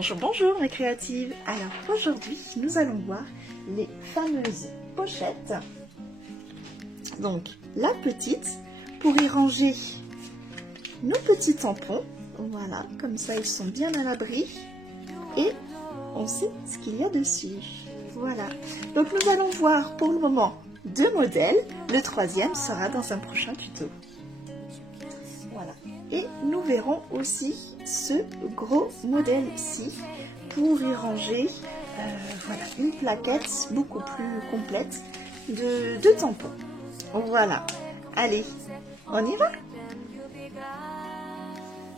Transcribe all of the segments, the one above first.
Bonjour, bonjour mes créatives. Alors aujourd'hui, nous allons voir les fameuses pochettes. Donc la petite, pour y ranger nos petits tampons. Voilà, comme ça ils sont bien à l'abri. Et on sait ce qu'il y a dessus. Voilà. Donc nous allons voir pour le moment deux modèles. Le troisième sera dans un prochain tuto. Voilà. Et nous verrons aussi ce gros modèle-ci pour y ranger voilà, une plaquette beaucoup plus complète de tampons. Voilà. Allez, on y va?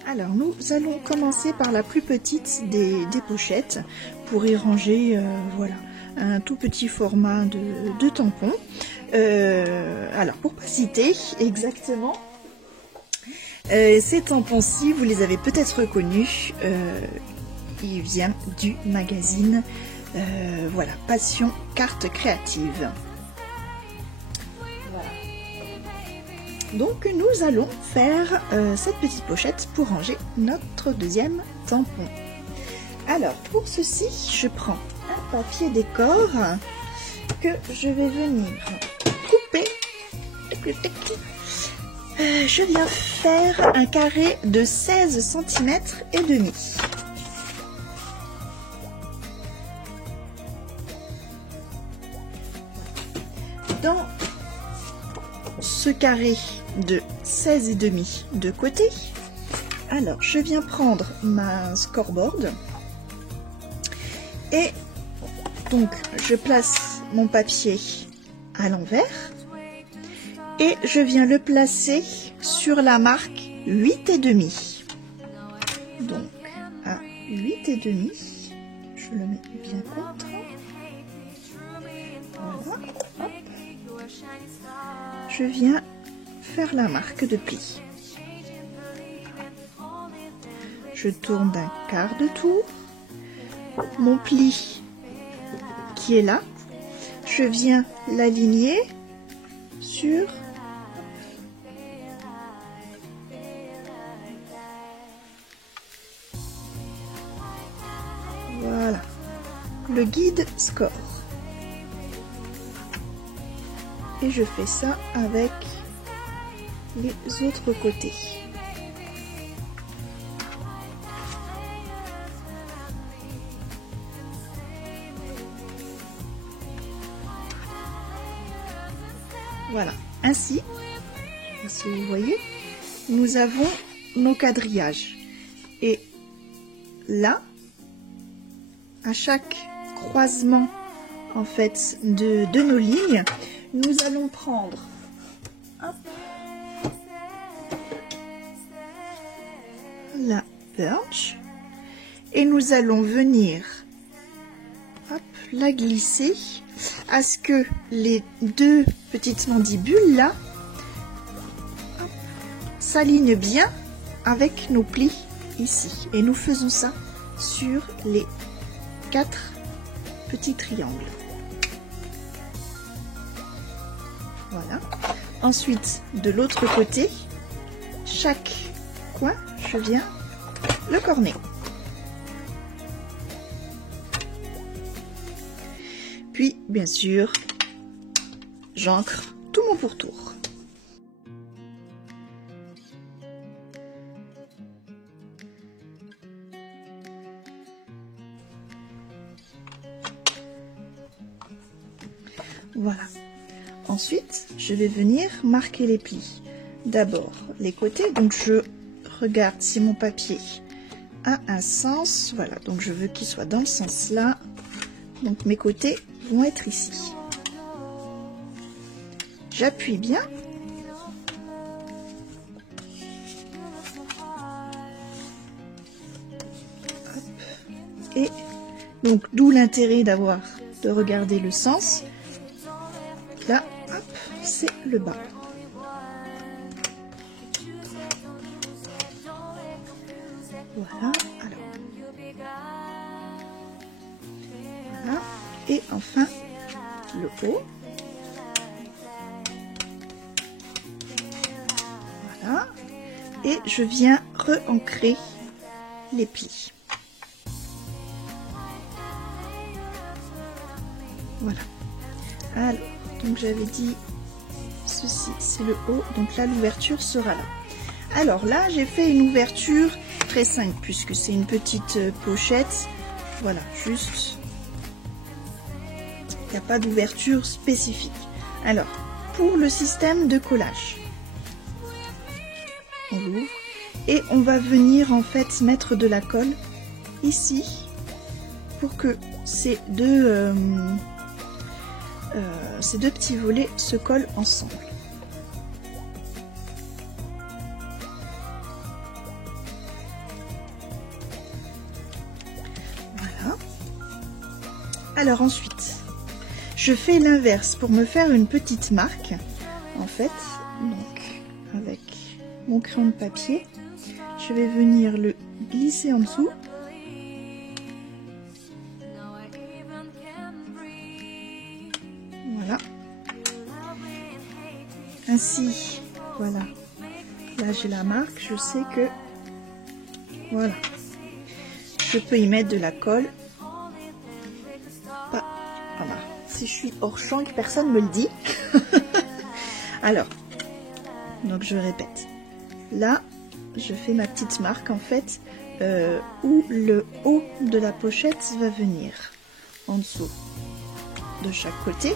Alors nous allons commencer par la plus petite des pochettes pour y ranger voilà, un tout petit format de tampons. Alors pour pas citer exactement, ces tampons-ci, vous les avez peut-être reconnus, ils viennent du magazine voilà, Passion Carte Créative. Voilà. Donc nous allons faire cette petite pochette pour ranger notre deuxième tampon. Alors pour ceci, je prends un papier décor que je vais venir couper. Je viens faire un carré de 16 cm et demi. Dans ce carré de 16 et demi de côté, alors je viens prendre ma scoreboard et donc je place mon papier à l'envers. Et je viens le placer sur la marque 8,5. Donc à 8,5, je le mets bien contre. Voilà, hop. Je viens faire la marque de pli. Je tourne d'un quart de tour. Mon pli qui est là, je viens l'aligner sur voilà, le guide score. Et je fais ça avec les autres côtés. Voilà, ainsi, si vous voyez, nous avons nos quadrillages. Et là, à chaque croisement en fait de nos lignes, nous allons prendre hop, la perche et nous allons venir hop, la glisser à ce que les deux petites mandibules là s'alignent bien avec nos plis ici. Et nous faisons ça sur les 4 petits triangles. Voilà. Ensuite, de l'autre côté, chaque coin, je viens le corner. Puis, bien sûr, j'ancre tout mon pourtour. Voilà. Ensuite, je vais venir marquer les plis. D'abord, les côtés. Donc, je regarde si mon papier a un sens. Voilà. Donc, je veux qu'il soit dans le sens là. Donc, mes côtés vont être ici. J'appuie bien. Hop. Et donc, d'où l'intérêt de regarder le sens. Là, hop, c'est le bas. Voilà, alors. Voilà, et enfin, le haut. Voilà, et je viens re-ancrer les plis. Voilà. Alors, donc j'avais dit ceci, c'est le haut, donc là l'ouverture sera là. Alors là, j'ai fait une ouverture très simple puisque c'est une petite pochette. Voilà, juste, il n'y a pas d'ouverture spécifique. Alors, pour le système de collage, on l'ouvre et on va venir en fait mettre de la colle ici pour que ces deux petits volets se collent ensemble. Voilà. Alors ensuite, je fais l'inverse pour me faire une petite marque. En fait, donc avec mon crayon de papier, je vais venir le glisser en dessous. Voilà. Ainsi, voilà. Là, j'ai la marque. Je sais que, voilà, je peux y mettre de la colle. Pas, voilà. Si je suis hors champ, que personne me le dit. Alors, donc je répète. Là, je fais ma petite marque en fait où le haut de la pochette va venir en dessous de chaque côté.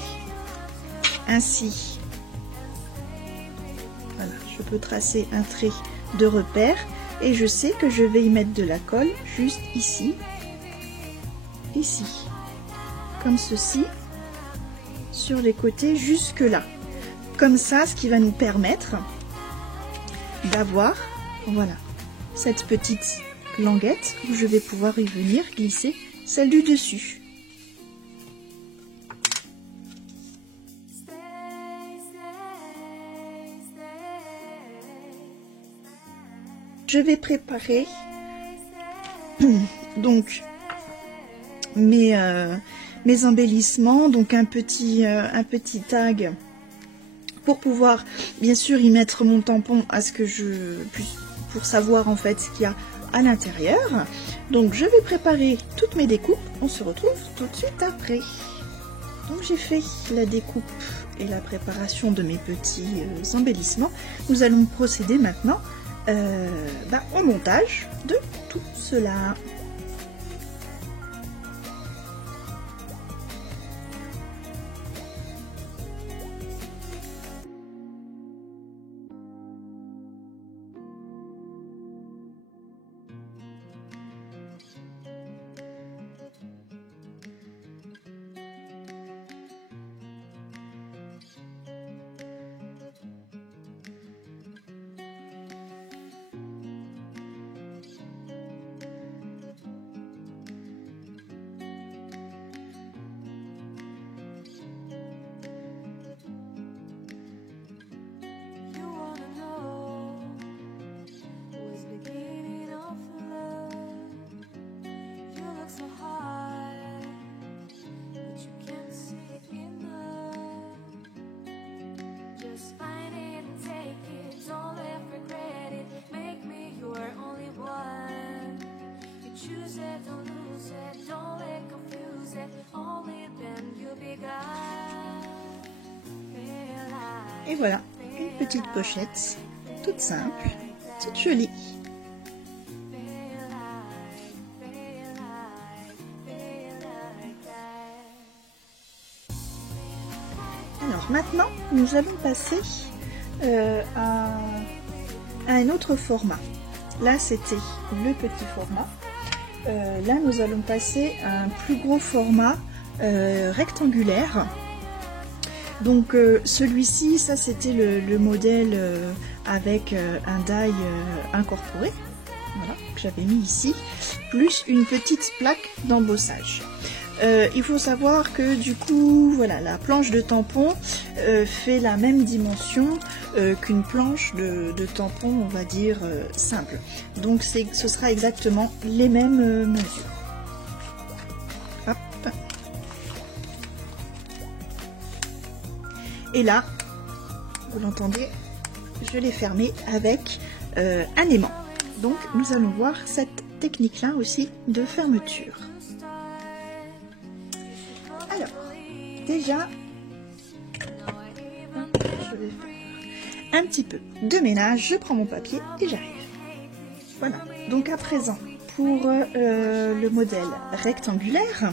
Ainsi, voilà, je peux tracer un trait de repère et je sais que je vais y mettre de la colle juste ici, ici, comme ceci, sur les côtés jusque là. Comme ça, ce qui va nous permettre d'avoir, voilà, cette petite languette où je vais pouvoir y venir glisser celle du dessus. Je vais préparer donc mes embellissements, donc un petit tag pour pouvoir bien sûr y mettre mon tampon à ce que je puisse, pour savoir en fait ce qu'il y a à l'intérieur. Donc je vais préparer toutes mes découpes, on se retrouve tout de suite après. Donc j'ai fait la découpe et la préparation de mes petits embellissements. Nous allons procéder maintenant au montage de tout cela. Et voilà, une petite pochette, toute simple, toute jolie. Alors maintenant, nous allons passer à un autre format. Là, c'était le petit format. Là, nous allons passer à un plus gros format rectangulaire. Donc celui-ci, ça c'était le modèle avec un die incorporé, voilà, que j'avais mis ici, plus une petite plaque d'embossage. Il faut savoir que du coup, voilà, la planche de tampon fait la même dimension qu'une planche de tampon, on va dire, simple. Donc ce sera exactement les mêmes mesures. Hop. Et là, vous l'entendez, je l'ai fermé avec un aimant. Donc nous allons voir cette technique-là aussi de fermeture. Alors, déjà, je vais faire un petit peu de ménage. Je prends mon papier et j'arrive. Voilà, donc à présent, pour le modèle rectangulaire,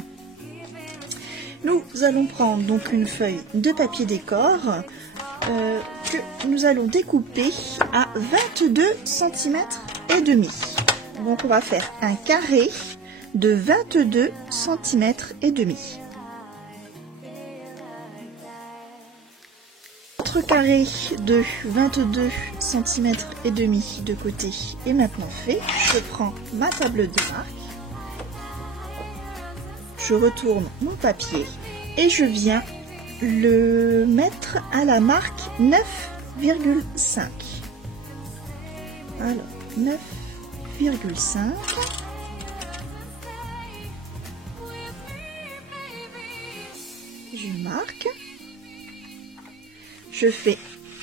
nous allons prendre donc une feuille de papier décor que nous allons découper à 22 cm et demi. Donc on va faire un carré de 22 cm et demi. Notre carré de 22 cm et demi de côté est maintenant fait. Je prends ma table de marque. Je retourne mon papier et je viens le mettre à la marque 9,5. Alors 9,5. Je marque. Je fais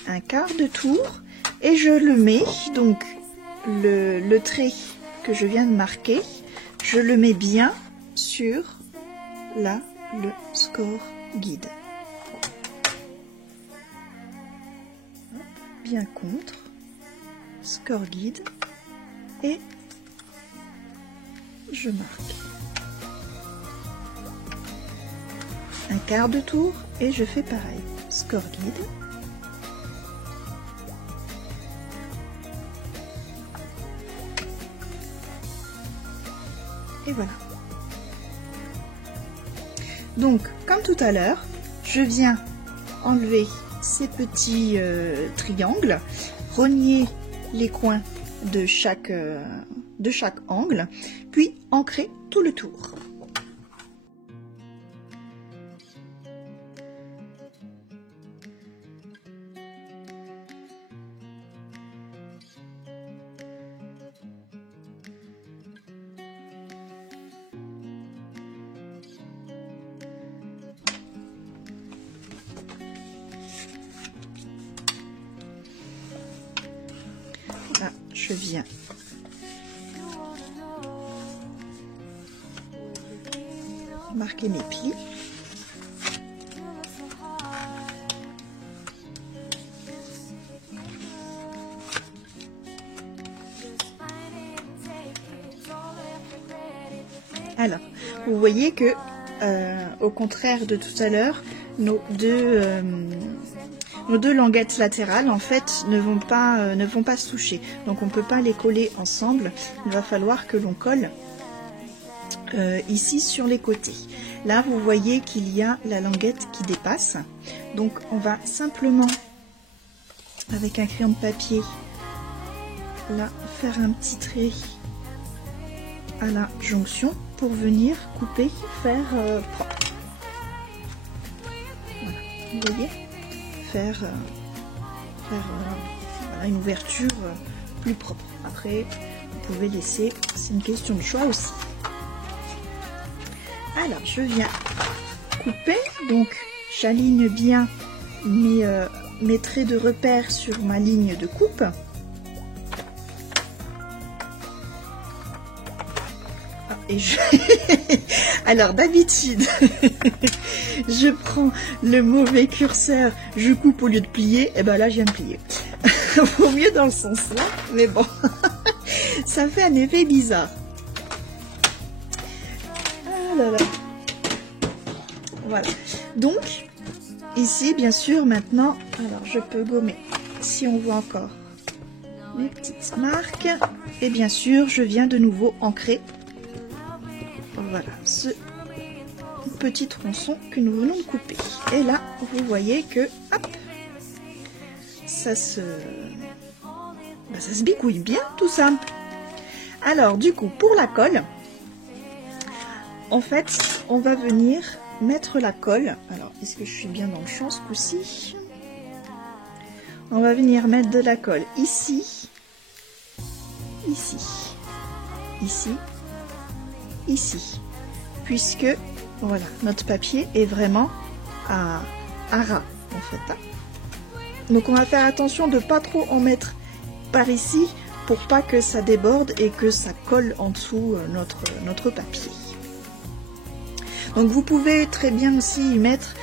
un quart de tour et je le mets, donc le trait que je viens de marquer, je le mets bien sur là le score guide. Bien contre, score guide, et je marque. Un quart de tour et je fais pareil, score guide. Et voilà. Donc, comme tout à l'heure, je viens enlever ces petits triangles, rogner les coins de chaque angle, puis ancrer tout le tour. Là, je viens marquer mes plis. Alors, vous voyez que, au contraire de tout à l'heure, nos deux languettes latérales en fait ne vont pas se toucher, donc on ne peut pas les coller ensemble. Il va falloir que l'on colle ici sur les côtés. Là vous voyez qu'il y a la languette qui dépasse, donc on va simplement avec un crayon de papier là faire un petit trait à la jonction pour venir couper, faire propre. Voilà, vous voyez, faire voilà, une ouverture plus propre. Après, vous pouvez laisser, c'est une question de choix aussi. Alors, je viens couper, donc j'aligne bien mes traits de repère sur ma ligne de coupe. Et alors d'habitude, je prends le mauvais curseur, je coupe au lieu de plier, et ben là je viens de plier. Vaut mieux dans le sens là, mais bon, ça fait un effet bizarre. Ah là là. Voilà. Donc, ici, bien sûr, maintenant, alors je peux gommer, si on voit encore mes petites marques, et bien sûr, je viens de nouveau ancrer. Voilà, ce petit tronçon que nous venons de couper. Et là, vous voyez que, hop, ça se bicouille bien tout ça. Alors, du coup, pour la colle, en fait, on va venir mettre la colle. Alors, est-ce que je suis bien dans le champ ce coup-ci? On va venir mettre de la colle ici, ici, ici, ici, puisque voilà, notre papier est vraiment à ras en fait. Donc on va faire attention de pas trop en mettre par ici pour pas que ça déborde et que ça colle en dessous notre papier. Donc vous pouvez très bien aussi y mettre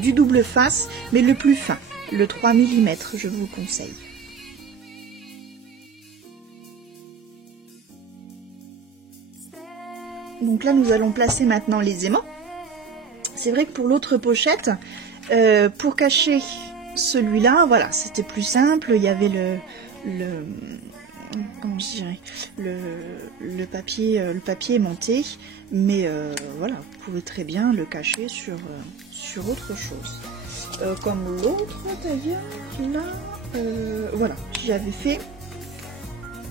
du double face, mais le plus fin, le 3 mm, je vous conseille. Donc là, nous allons placer maintenant les aimants. C'est vrai que pour l'autre pochette, pour cacher celui-là, voilà, c'était plus simple. Il y avait comment je dirais, le papier aimanté, mais voilà, vous pouvez très bien le cacher sur autre chose. Comme l'autre d'ailleurs, là, voilà, j'avais fait,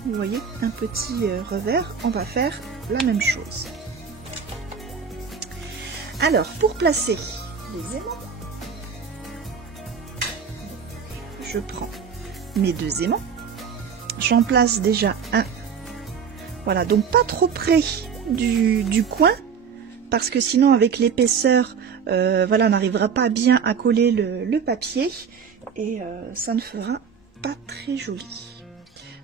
vous voyez, un petit revers. On va faire la même chose. Alors, pour placer les aimants, je prends mes 2 aimants, j'en place déjà un, voilà, donc pas trop près du coin, parce que sinon avec l'épaisseur, voilà, on n'arrivera pas bien à coller le papier, et ça ne fera pas très joli.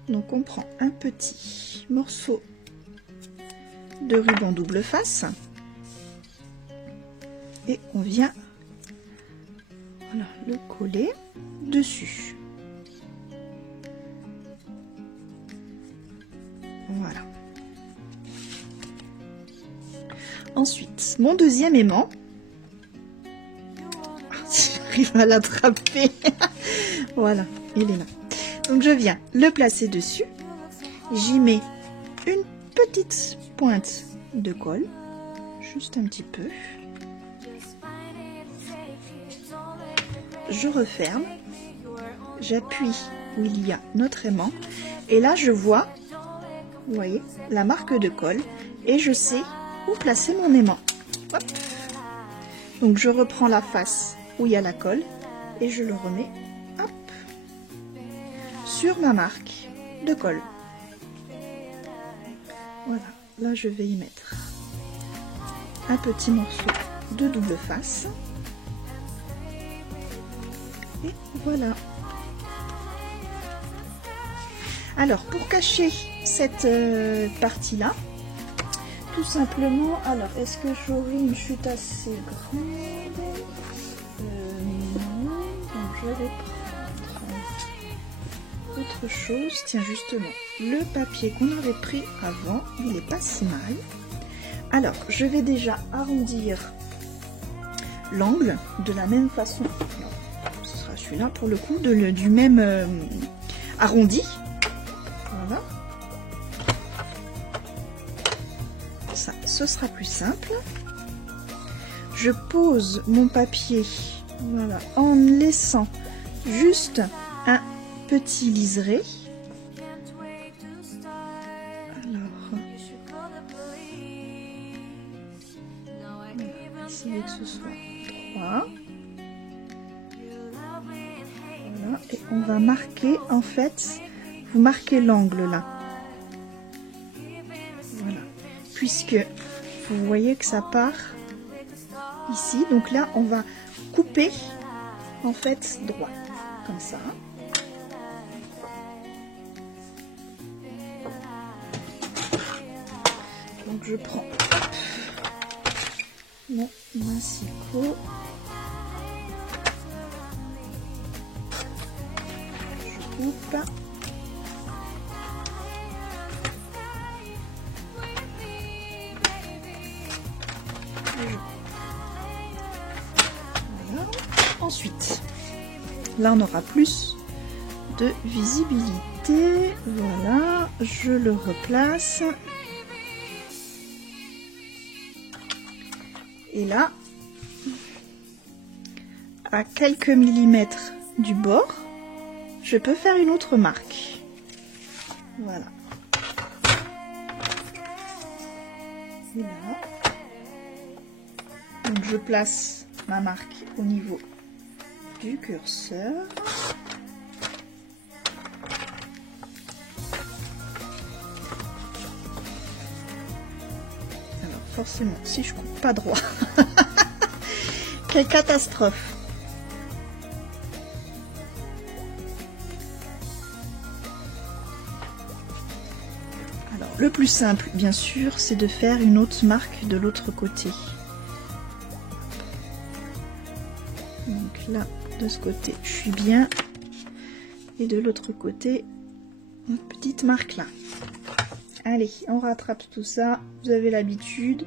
Donc on prend un petit morceau de ruban double face, et on vient, voilà, le coller dessus. Voilà. Ensuite, mon deuxième aimant, j'arrive à l'attraper. Voilà, il est là. Donc je viens le placer dessus. J'y mets une petite pointe de colle, juste un petit peu. Je referme, j'appuie où il y a notre aimant, et là je vois, vous voyez, la marque de colle, et je sais où placer mon aimant. Hop. Donc je reprends la face où il y a la colle, et je le remets, hop, sur ma marque de colle. Voilà, là je vais y mettre un petit morceau de double face. Et voilà. Alors, pour cacher cette partie-là, tout simplement, alors, est-ce que j'aurai une chute assez grande? Non, donc je vais prendre autre chose. Tiens, justement, le papier qu'on avait pris avant, il n'est pas si mal. Alors, je vais déjà arrondir l'angle de la même façon. Ce sera celui-là pour le coup, du même arrondi. Voilà. Ça, ce sera plus simple. Je pose mon papier, voilà, en laissant juste un petit liseré. Alors, on va essayer que ce soit droit. Voilà, et on va marquer, en fait, vous marquez l'angle là. Voilà, puisque vous voyez que ça part ici, donc là on va couper en fait droit, comme ça. Donc je prends mon massicot, je coupe. Voilà. Ensuite, là on aura plus de visibilité. Voilà, je le replace. Et là, à quelques millimètres du bord, je peux faire une autre marque. Voilà. Et là, donc je place ma marque au niveau du curseur. Alors forcément, si je coupe pas droit, quelle catastrophe! Alors le plus simple, bien sûr, c'est de faire une autre marque de l'autre côté. Donc là, de ce côté, je suis bien. Et de l'autre côté, une petite marque là. Allez, on rattrape tout ça. Vous avez l'habitude.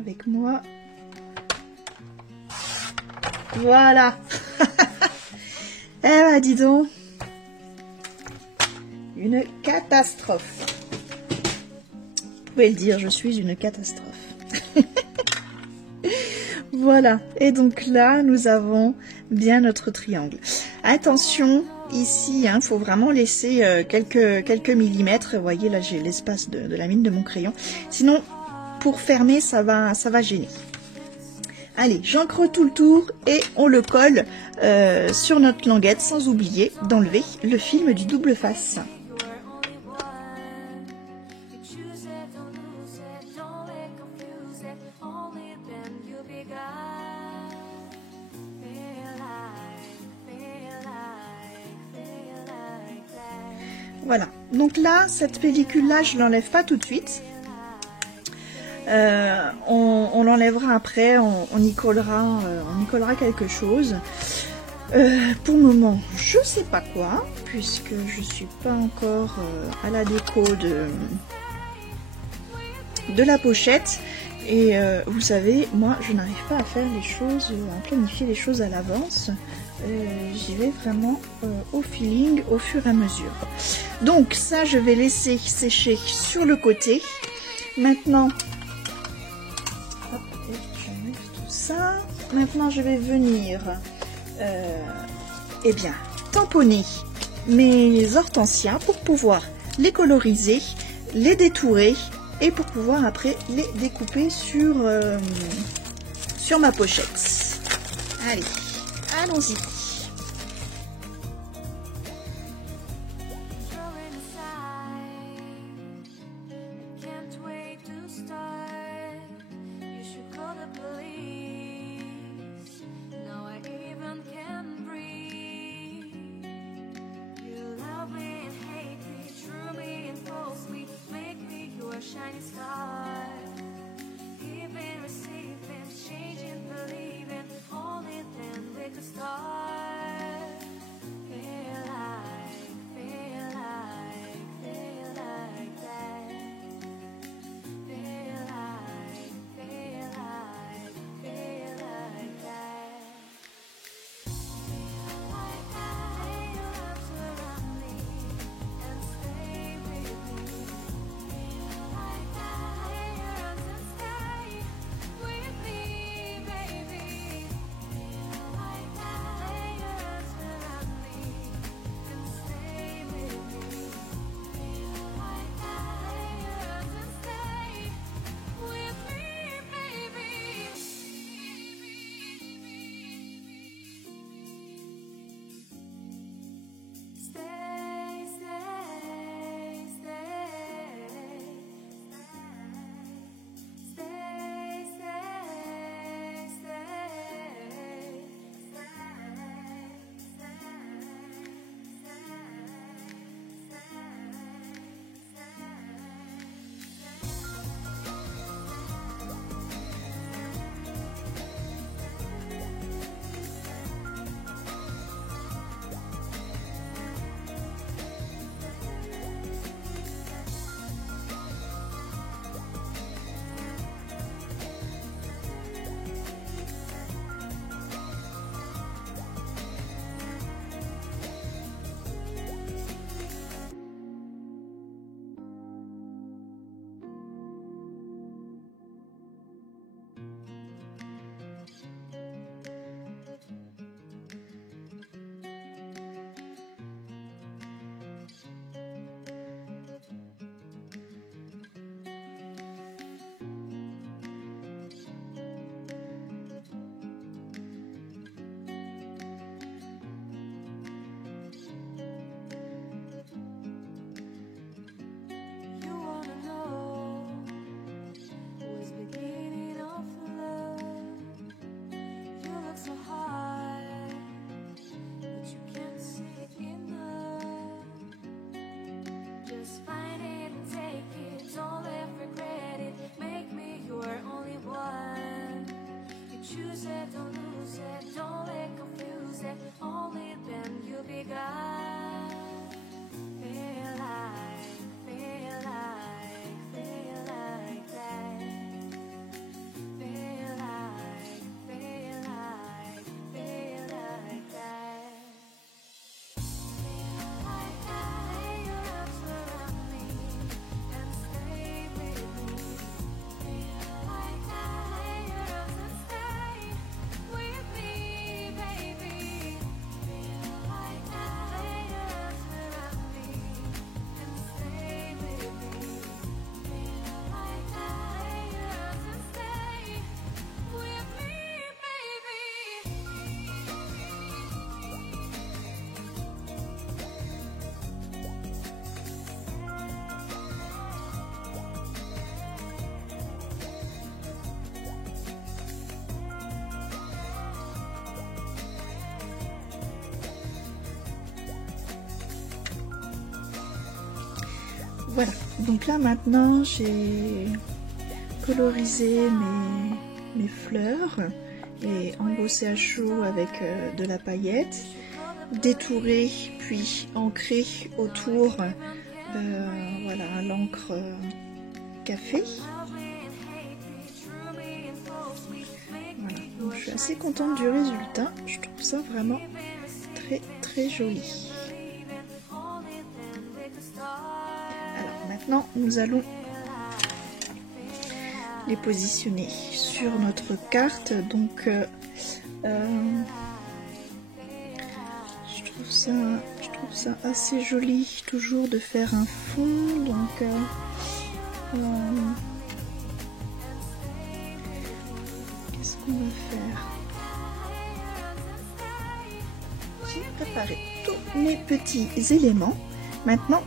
Avec moi. Voilà. Eh ben, dis donc. Une catastrophe. Vous pouvez le dire, je suis une catastrophe. Voilà. Et donc là, nous avons bien notre triangle. Attention, ici, il faut vraiment laisser quelques millimètres. Vous voyez, là, j'ai l'espace de la mine de mon crayon. Sinon, pour fermer, ça va gêner. Allez, j'encre tout le tour et on le colle sur notre languette, sans oublier d'enlever le film du double face. Voilà, donc là, cette pellicule-là, je ne l'enlève pas tout de suite. On l'enlèvera après, on y collera quelque chose. Pour le moment, je ne sais pas quoi, puisque je ne suis pas encore à la déco de la pochette. Et vous savez, moi, je n'arrive pas à faire les choses, à planifier les choses à l'avance. J'y vais vraiment au feeling, au fur et à mesure. Donc ça, je vais laisser sécher sur le côté. Maintenant, hop, j'enlève tout ça. Maintenant, je vais venir, eh bien, tamponner mes hortensias pour pouvoir les coloriser, les détourer et pour pouvoir après les découper sur ma pochette. Allez, allons-y. Shining star, giving, receiving, changing, believing, only then we could start. choose it, don't lose it, don't let confuse it. Only then you'll be God. Feel like that. Feel like that. Feel like that. Lay your arms around me and stay with me. Feel like that. Lay your arms and stay with me, baby. Feel like that. Lay your arms around me and stay with me. Feel like that. Lay your arms and stay with me, baby. Voilà, donc là maintenant j'ai colorisé mes fleurs et embossé à chaud avec de la paillette, détouré puis ancré autour voilà, l'encre café. Voilà, donc je suis assez contente du résultat, je trouve ça vraiment très joli. Alors maintenant nous allons les positionner sur notre carte, donc je trouve ça assez joli toujours de faire un fond, donc qu'est-ce qu'on va faire? J'ai préparé tous mes petits éléments, maintenant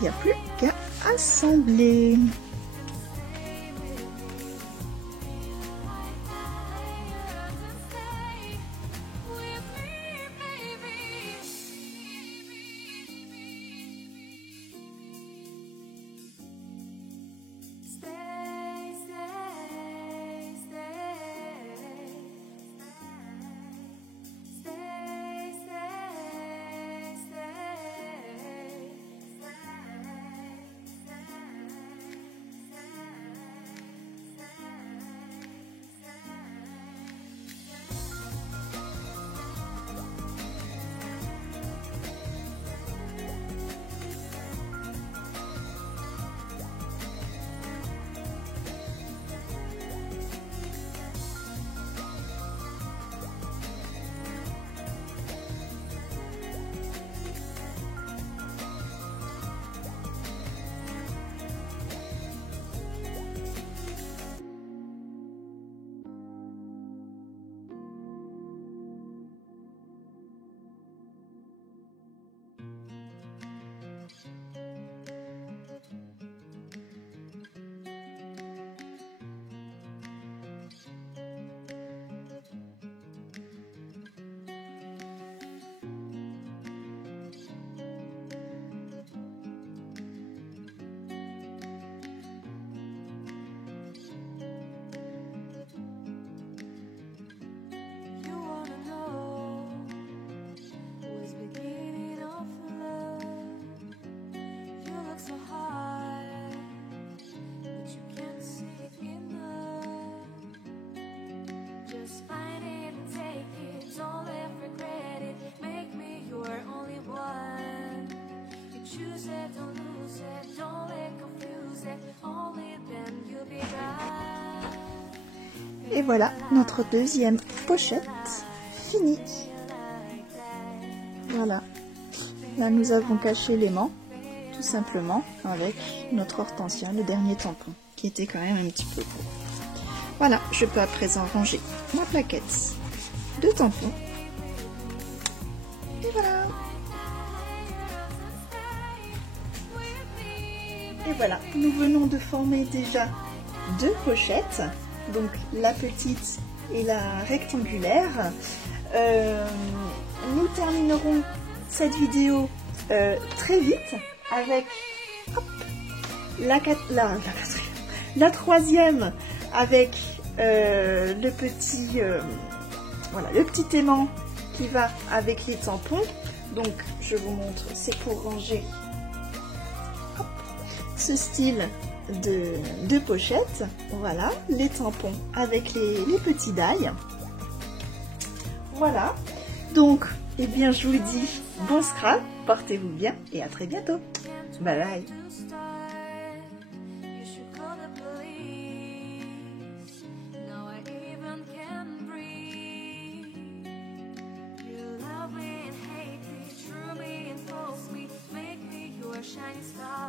il n'y a plus qu'à assembler. Et voilà notre deuxième pochette finie. Voilà. Là nous avons caché l'aimant, tout simplement, avec notre hortensia, le dernier tampon, qui était quand même un petit peu gros. Voilà, je peux à présent ranger ma plaquette de tampons. Et voilà. Et voilà, nous venons de former déjà deux pochettes, donc la petite et la rectangulaire. Nous terminerons cette vidéo très vite avec hop, la troisième avec le petit voilà, le petit aimant qui va avec les tampons. Donc je vous montre, c'est pour ranger ce style de pochette. Voilà, les tampons avec les petits die. Voilà, donc eh bien je vous dis bon scrap, portez-vous bien et à très bientôt. Bye bye. To start, you should call the police. Now I even can breathe. You love me and hate me, true me and false me, make me your shining star.